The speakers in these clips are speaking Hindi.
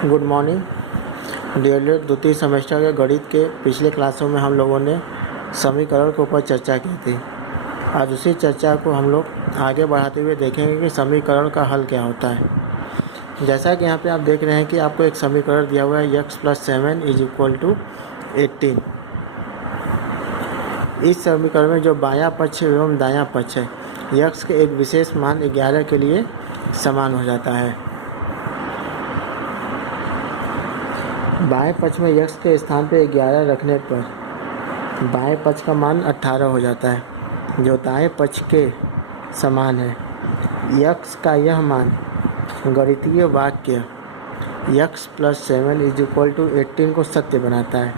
Good morning dear. द्वितीय सेमेस्टर के गणित के पिछले क्लासों में हम लोगों ने समीकरण के ऊपर चर्चा की थी। आज उसी चर्चा को हम लोग आगे बढ़ाते हुए देखेंगे कि समीकरण का हल क्या होता है। जैसा कि यहाँ पे आप देख रहे हैं कि आपको एक समीकरण दिया हुआ है x + 7 = 18। इस समीकरण में जो बायां पक्ष एवं दायां पक्ष है x के एक विशेष मान 11 के लिए समान हो जाता है। बाएं पक्ष में x के स्थान पे 11 रखने पर बाएं पक्ष का मान 18 हो जाता है, जो दाएं पक्ष के समान है। x का यह मान गणितीय वाक्य x + 7 = 18 को सत्य बनाता है।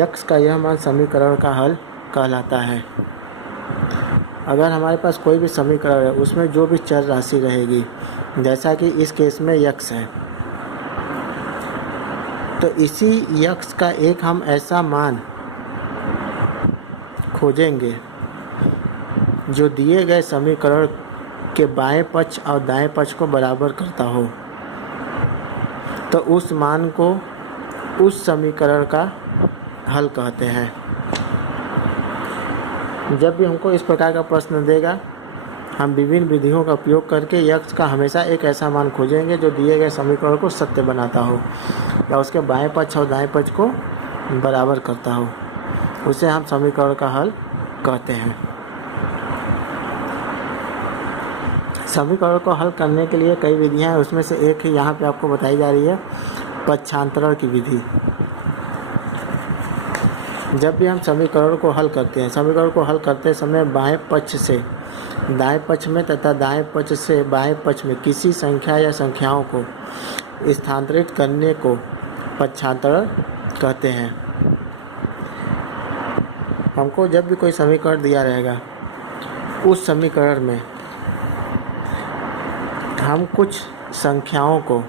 x का यह मान समीकरण का हल कहलाता है। अगर हमारे पास कोई भी समीकरण है, उसमें जो भी चर राशि रहेगी, जैसा कि इस केस में x है, तो इसी x का एक हम ऐसा मान खोजेंगे जो दिए गए समीकरण के बाएं पक्ष और दाएं पक्ष को बराबर करता हो, तो उस मान को उस समीकरण का हल कहते हैं। जब भी हमको इस प्रकार का प्रश्न देगा, हम विभिन्न विधियों का उपयोग करके x का हमेशा एक ऐसा मान खोजेंगे जो दिए गए समीकरण को सत्य बनाता हो या उसके बाएं पक्ष और दाएं पक्ष को बराबर करता हो। उसे हम समीकरण का हल कहते हैं। समीकरण को हल करने के लिए कई विधियां हैं, उसमें से एक ही यहाँ पे आपको बताई जा रही है, पक्षांतरण की विधि। जब भी हम समीकरण को हल करते हैं, समीकरण को हल करते समय बाएं पक्ष से दाएं पक्ष में तथा दाएं पक्ष से बाएं पक्ष में किसी संख्या या संख्याओं को स्थानांतरित करने को पक्षांतरण कहते हैं। हमको जब भी कोई समीकरण दिया रहेगा, उस समीकरण में हम कुछ संख्याओं को,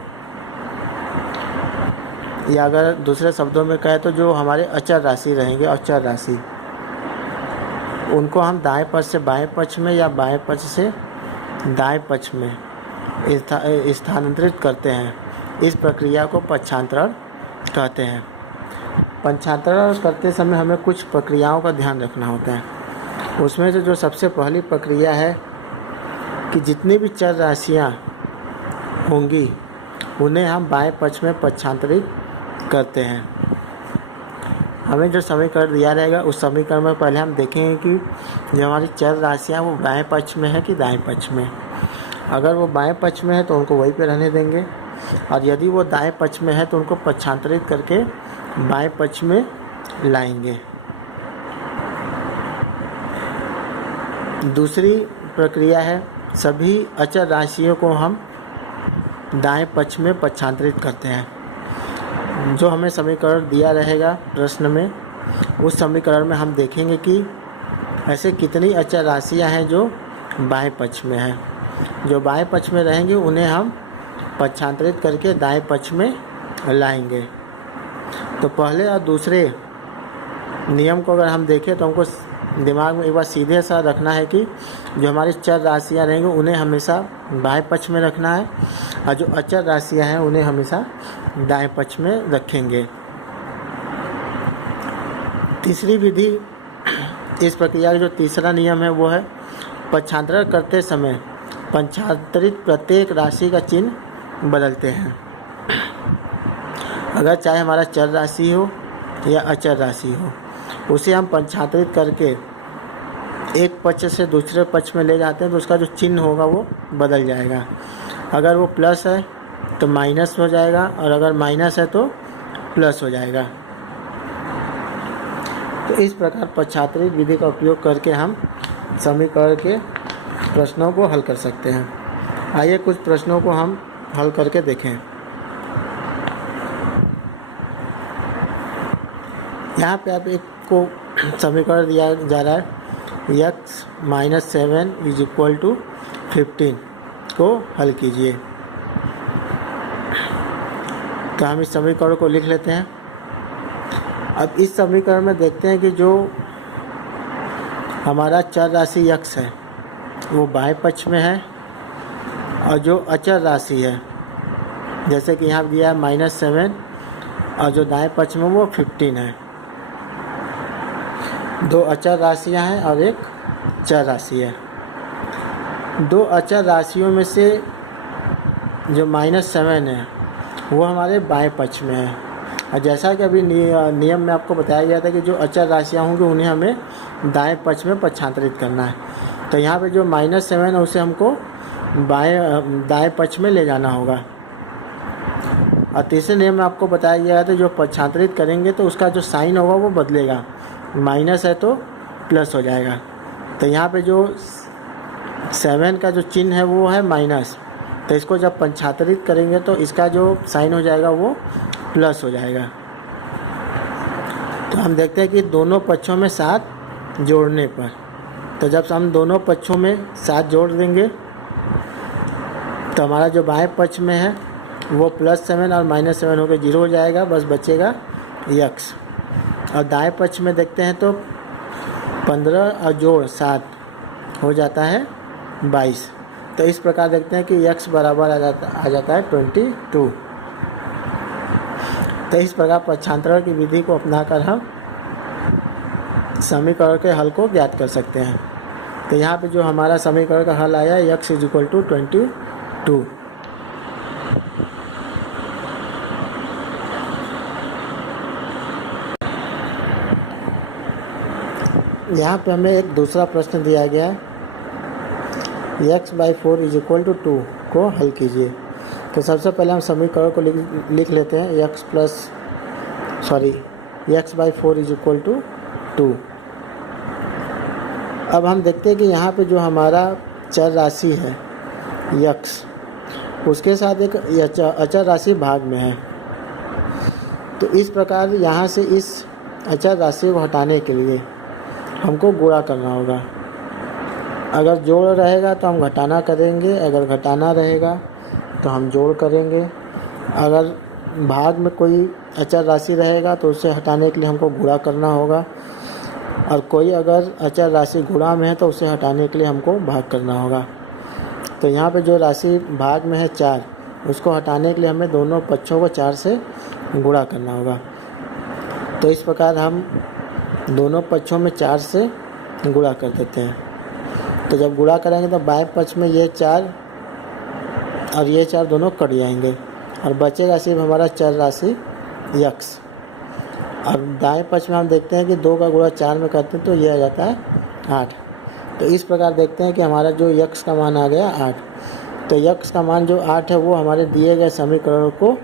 या अगर दूसरे शब्दों में कहें तो जो हमारे अचर राशि रहेंगे, अचर राशि, उनको हम दाएं पक्ष से बाएं पक्ष में या बाएं पक्ष से दाएं पक्ष में स्थानांतरित करते हैं। इस प्रक्रिया को पक्षांतरण कहते हैं। पक्षांतरण करते समय हमें कुछ प्रक्रियाओं का ध्यान रखना होता है। उसमें से जो सबसे पहली प्रक्रिया है कि जितनी भी चर राशियाँ होंगी उन्हें हम बाएं पक्ष में पक्षांतरित करते हैं। हमें जो समीकरण दिया रहेगा, उस समीकरण में पहले हम देखेंगे कि जो हमारी चर राशियाँ वो बाएं पक्ष में है कि दाएं पक्ष में। अगर वो बाएं पक्ष में है तो उनको वहीं पे रहने देंगे, और यदि वो दाएं पक्ष में है तो उनको पक्षांतरित करके बाएं पक्ष में लाएंगे। दूसरी प्रक्रिया है, सभी अचर राशियों को हम दाएं पक्ष में पक्षांतरित करते हैं। जो हमें समीकरण दिया रहेगा प्रश्न में, उस समीकरण में हम देखेंगे कि ऐसे कितनी अचर राशियां हैं जो बाएं पक्ष में हैं। जो बाएं पक्ष में रहेंगे उन्हें हम पक्षांतरित करके दाएं पक्ष में लाएंगे। तो पहले और दूसरे नियम को अगर हम देखें तो हमको दिमाग में एक बार सीधे सा रखना है कि जो हमारी चर राशियाँ रहेंगी उन्हें हमेशा बाएं पक्ष में रखना है, और जो अचर राशियाँ हैं उन्हें हमेशा दाएं पक्ष में रखेंगे। तीसरी विधि, इस प्रक्रिया का जो तीसरा नियम है वो है, पक्षांतरण करते समय पक्षांतरित प्रत्येक राशि का चिन्ह बदलते हैं। अगर चाहे हमारा चर राशि हो या अचर राशि हो, उसे हम पक्षांतरित करके एक पक्ष से दूसरे पक्ष में ले जाते हैं तो उसका जो चिन्ह होगा वो बदल जाएगा। अगर वो प्लस है तो माइनस हो जाएगा, और अगर माइनस है तो प्लस हो जाएगा। तो इस प्रकार पक्षांतरित विधि का उपयोग करके हम समीकरण के प्रश्नों को हल कर सकते हैं। आइए कुछ प्रश्नों को हम हल करके देखें। यहाँ पे आप एक को समीकरण दिया जा रहा है, x - 7 = 15 को हल कीजिए। तो हम इस समीकरण को लिख लेते हैं। अब इस समीकरण में देखते हैं कि जो हमारा चर राशि x है वो बाएं पक्ष में है, और जो अचर राशि है जैसे कि यहाँ दिया है -7 और जो दाएं पक्ष में वो 15 है। दो अचर राशियाँ हैं और एक चर राशि है। दो अचर राशियों में से जो -7 है वो हमारे बाएं पक्ष में है, और जैसा कि अभी नियम में आपको बताया गया था कि जो अचर राशियाँ होंगी उन्हें हमें दाएं पक्ष में पक्षांतरित करना है। तो यहाँ पे जो -7 है उसे हमको दाएं पक्ष में ले जाना होगा। और तीसरे नियम में आपको बताया गया था जो पक्षांतरित करेंगे तो उसका जो साइन होगा वो बदलेगा, माइनस है तो प्लस हो जाएगा। तो यहाँ पे जो 7 का जो चिन्ह है वो है माइनस, तो इसको जब पक्षांतरित करेंगे तो इसका जो साइन हो जाएगा वो प्लस हो जाएगा। तो हम देखते हैं कि दोनों पक्षों में 7 जोड़ने पर, तो जब हम दोनों पक्षों में 7 जोड़ देंगे तो हमारा जो बाएं पक्ष में है वो +7 और -7 होकर 0 हो जाएगा, बस बचेगा x। और दाएं पक्ष में देखते हैं तो 15 और जोड़ 7 हो जाता है 22। तो इस प्रकार देखते हैं कि x बराबर आ जाता है 22। तो इस प्रकार पक्षांतरण की विधि को अपनाकर हम समीकरण के हल को ज्ञात कर सकते हैं। तो यहाँ पे जो हमारा समीकरण का हल आया x = 22। यहाँ पे हमें एक दूसरा प्रश्न दिया गया है, x/4 = 2 को हल कीजिए। तो सबसे पहले हम समीकरण को लिख लेते हैं, x/4 = 2। अब हम देखते हैं कि यहाँ पे जो हमारा चर राशि है x, उसके साथ एक अचर राशि भाग में है। तो इस प्रकार यहाँ से इस अचर राशि को हटाने के लिए हमको गुणा करना होगा। अगर जोड़ रहेगा तो हम घटाना करेंगे, अगर घटाना रहेगा तो हम जोड़ करेंगे। अगर भाग में कोई अचर राशि रहेगा तो उसे हटाने के लिए हमको गुणा करना होगा, और कोई अगर अचर राशि गुणा में है तो उसे हटाने के लिए हमको भाग करना होगा। तो यहाँ पे जो राशि भाग में है 4, उसको हटाने के लिए हमें दोनों पक्षों को 4 से गुणा करना होगा। तो इस प्रकार हम दोनों पक्षों में 4 से गुणा कर देते हैं। तो जब गुणा करेंगे तो बाएं पक्ष में ये 4 और ये 4 दोनों कट जाएंगे और बचेगा सिर्फ हमारा चर राशि x। और दाएं पक्ष में हम देखते हैं कि 2 का गुणा 4 में करते हैं तो ये आ जाता है 8। तो इस प्रकार देखते हैं कि हमारा जो x का मान आ गया 8। तो x का मान जो 8 है वो हमारे दिए गए समीकरण को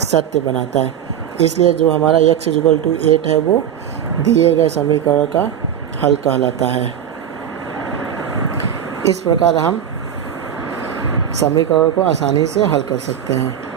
सत्य बनाता है, इसलिए जो हमारा x = 8 है वो दिए गए समीकरण का हल कहलाता है। इस प्रकार हम समीकरण को आसानी से हल कर सकते हैं।